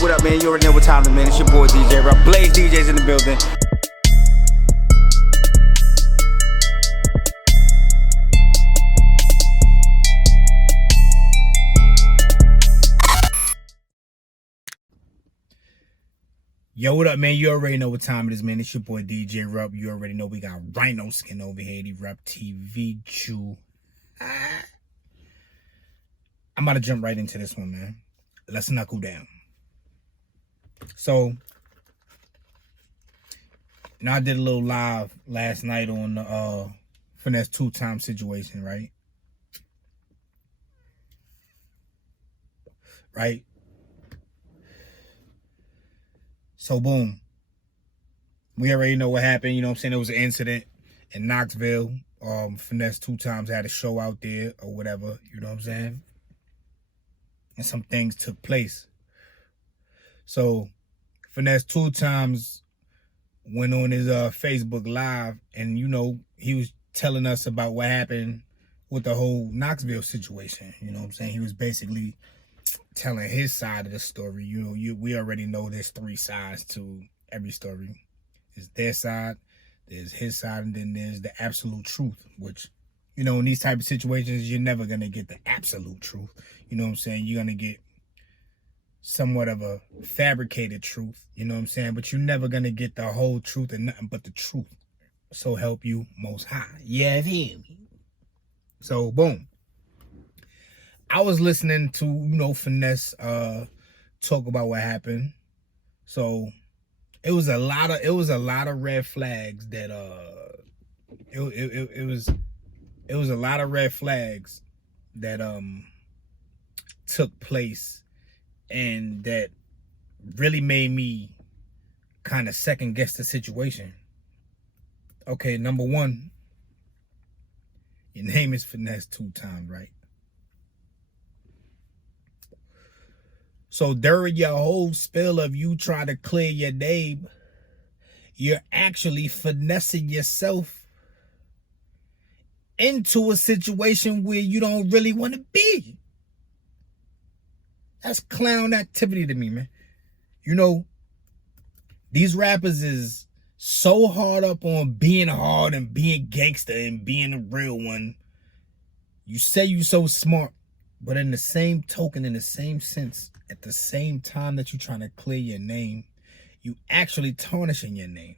what up, man? You already know what time it is, man. It's your boy DJ Errupt. Blaze DJs in the building. Yo, what up, man? You already know what time it is, man. It's your boy DJ Errupt. You already know we got Rhino Skin over here, the Errupt TV Chew. I'm about to jump right into this one, man. Let's knuckle down. So, I did a little live last night on the Finesse2Tymes situation, right? So, boom. We already know what happened. You know what I'm saying? There was an incident in Knoxville. Finesse2Tymes had a show out there or whatever. You know what I'm saying? And some things took place. So, Finesse2Tymes went on his Facebook Live. And, you know, he was telling us about what happened with the whole Knoxville situation. You know what I'm saying? He was basically telling his side of the story. You know, we already know there's three sides to every story. There's their side, there's his side, and then there's the absolute truth, which, you know, in these type of situations, you're never going to get the absolute truth. You know what I'm saying? You're going to get somewhat of a fabricated truth, you know what I'm saying? But you're never going to get the whole truth and nothing but the truth. So help you most high. Yeah, so, boom. I was listening to, you know, Finesse talk about what happened. So it was a lot of red flags that it was a lot of red flags that took place, and that really made me kind of second guess the situation. Okay, number one, your name is Finesse2Tymes, right? So during your whole spill of you trying to clear your name, you're actually finessing yourself into a situation where you don't really want to be. That's clown activity to me, man. You know, these rappers is so hard up on being hard and being gangster and being a real one. You say you so smart, but in the same token, in the same sense, at the same time that you're trying to clear your name, you actually tarnishing your name.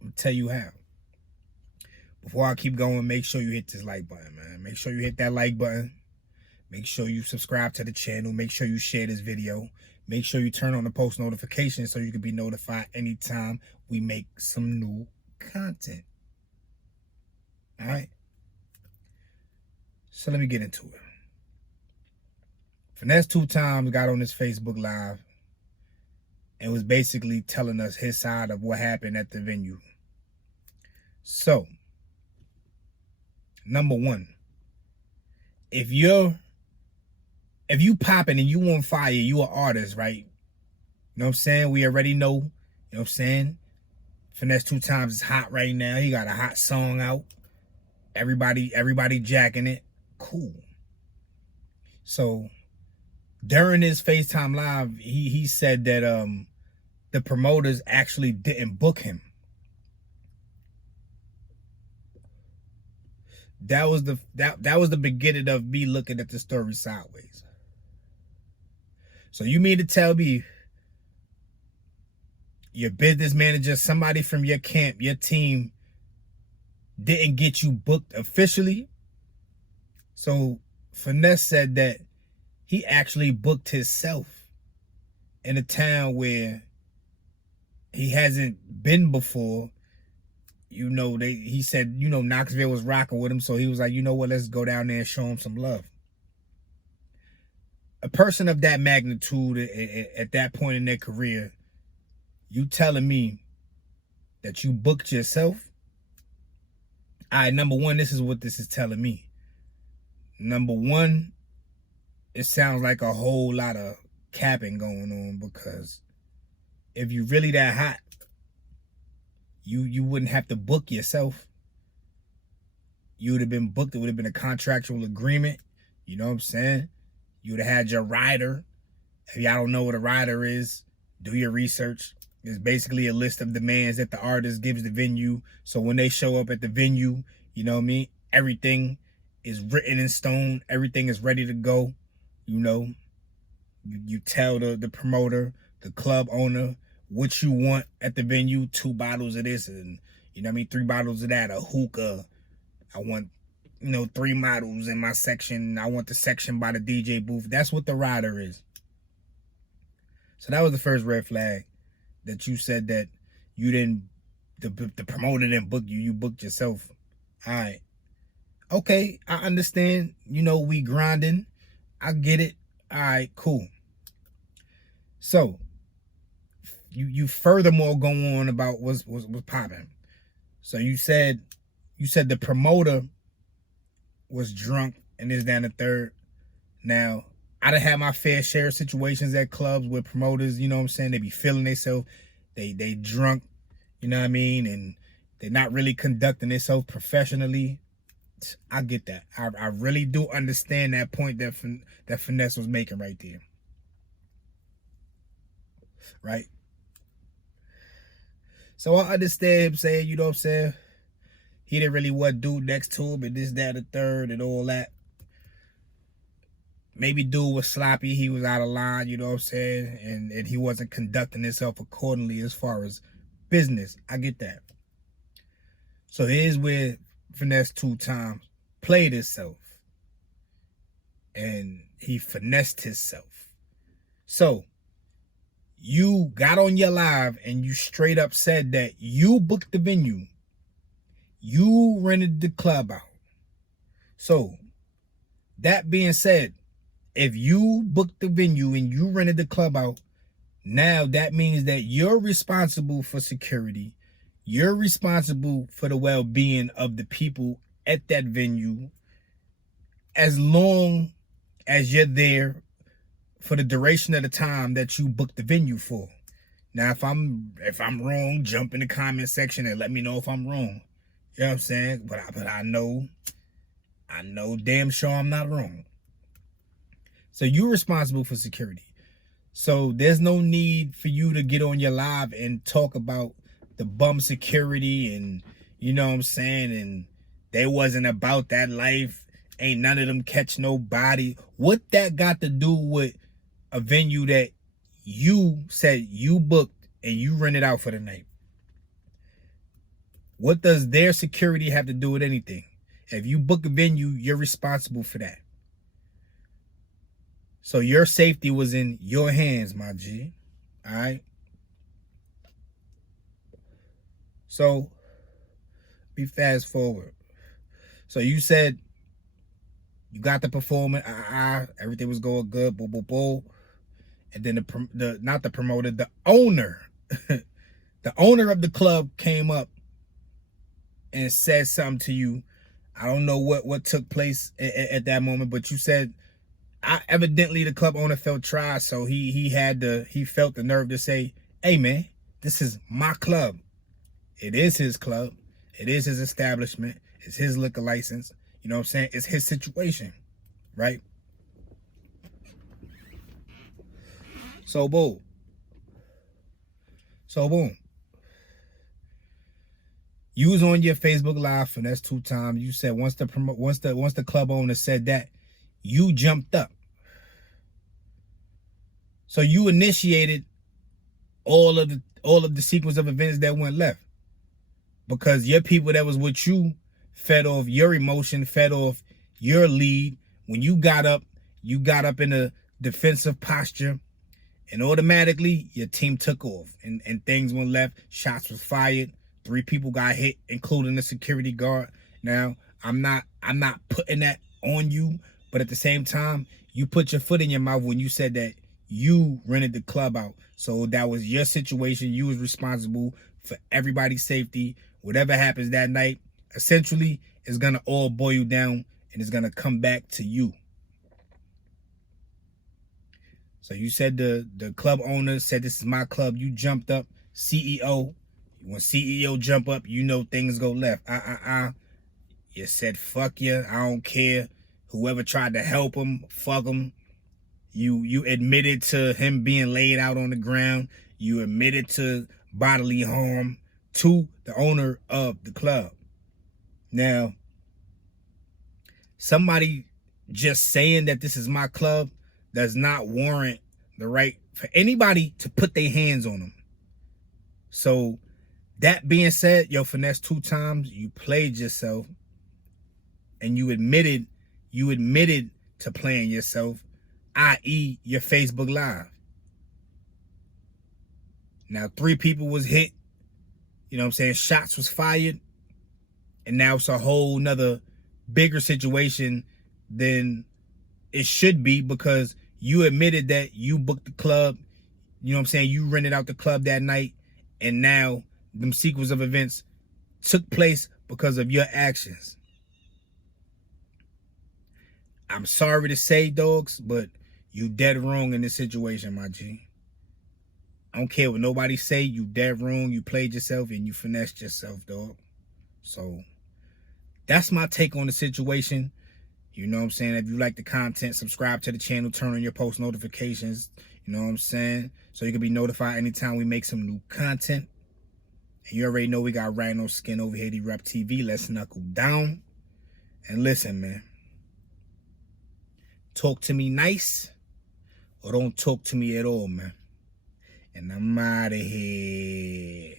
I'm gonna tell you how. Before I keep going, make sure you hit this like button, man. Make sure you hit that like button. Make sure you subscribe to the channel. Make sure you share this video. Make sure you turn on the post notifications so you can be notified anytime we make some new content. All right? So let me get into it. Finesse2Tymes got on his Facebook Live and was basically telling us his side of what happened at the venue. So, number one, if you popping and you on fire, you an artist, right? You know what I'm saying? We already know, you know what I'm saying? Finesse2Tymes is hot right now. He got a hot song out. Everybody jacking it. Cool. So, during his FaceTime Live, he said that the promoters actually didn't book him. That was the beginning of me looking at the story sideways. So you mean to tell me your business manager, somebody from your camp, your team, didn't get you booked officially? So Finesse said that he actually booked himself in a town where he hasn't been before. You know, he said, you know, Knoxville was rocking with him. So he was like, you know what, let's go down there and show him some love. A person of that magnitude at that point in their career, you telling me that you booked yourself? All right, number one, this is what this is telling me. Number one, it sounds like a whole lot of capping going on, because if you really that hot, you wouldn't have to book yourself. You would have been booked. It would have been a contractual agreement. You know what I'm saying? You would have had your rider. If y'all don't know what a rider is, do your research. It's basically a list of demands that the artist gives the venue. So when they show up at the venue, you know what I mean? Everything is written in stone. Everything is ready to go. You know, you tell the promoter, the club owner, what you want at the venue. 2 bottles of this and, you know what I mean, 3 bottles of that, a hookah. I want, 3 models in my section. I want the section by the DJ booth. That's what the rider is. So that was the first red flag, that you said that you didn't, the promoter didn't book you, you booked yourself. All right. Okay, I understand. We grinding. I get it. All right, cool. So, you furthermore go on about what's popping. So you said the promoter was drunk and this, that, and the third. Now, I done had my fair share of situations at clubs with promoters, you know what I'm saying? They be feeling themselves. They drunk, you know what I mean? And they're not really conducting themselves professionally. I get that. I really do understand that point that Finesse was making right there. Right? So I understand him saying, you know what I'm saying? He didn't really want dude next to him and this, that, and the third and all that. Maybe dude was sloppy, he was out of line, you know what I'm saying? And he wasn't conducting himself accordingly as far as business. I get that. So here's where Finesse2Tymes played himself. And he finessed himself. So you got on your live and you straight up said that you booked the venue. You rented the club out. So that being said, if you booked the venue and you rented the club out, now that means that you're responsible for security. You're responsible for the well-being of the people at that venue as long as you're there for the duration of the time that you booked the venue for. Now, if I'm wrong, jump in the comment section and let me know if I'm wrong. You know what I'm saying? But I know damn sure I'm not wrong. So you're responsible for security. So there's no need for you to get on your live and talk about the bum security and, you know what I'm saying, and they wasn't about that life. Ain't none of them catch nobody. What that got to do with a venue that you said you booked and you rented out for the night? What does their security have to do with anything? If you book a venue, you're responsible for that. So your safety was in your hands, my G. All right? So, be fast forward. So you said you got the performance, everything was going good, boom, boom, boom. And then not the promoter, the owner, the owner of the club came up and said something to you. I don't know what took place at that moment, but you said, evidently the club owner felt tried, so he felt the nerve to say, hey man, this is my club. It is his club. It is his establishment. It's his liquor license. You know what I'm saying? It's his situation, right? So boom. You was on your Facebook Live Finesse2Tymes. You said once the club owner said that, you jumped up. So you initiated all of the sequence of events that went left. Because your people that was with you fed off your emotion, fed off your lead. When you got up in a defensive posture, and automatically your team took off and things went left. Shots was fired. 3 people got hit, including the security guard. Now, I'm not putting that on you, but at the same time, you put your foot in your mouth when you said that you rented the club out. So that was your situation. You was responsible for everybody's safety. Whatever happens that night, essentially, is going to all boil down and it's going to come back to you. So you said the club owner said, this is my club. You jumped up. CEO. When CEO jump up, you know things go left. You said, fuck you. I don't care. Whoever tried to help him, fuck him. You admitted to him being laid out on the ground. You admitted to bodily harm to the owner of the club. Now, somebody just saying that this is my club does not warrant the right for anybody to put their hands on them. So that being said, yo, Finesse2Tymes, you played yourself and you admitted to playing yourself, i.e. your Facebook Live. Now 3 people was hit, you know what I'm saying? Shots was fired. And now it's a whole nother bigger situation than it should be, because you admitted that you booked the club, you know what I'm saying? You rented out the club that night, and now them sequence of events took place because of your actions. I'm sorry to say, dogs, but you dead wrong in this situation, my G. I don't care what nobody say, you dead wrong. You played yourself and you finessed yourself, dog. So that's my take on the situation. You know what I'm saying? If you like the content, subscribe to the channel, turn on your post notifications. You know what I'm saying? So you can be notified anytime we make some new content. And you already know we got Rhino Skin over here, Errupt TV. Let's knuckle down. And listen, man. Talk to me nice or don't talk to me at all, man. And I'm out of here.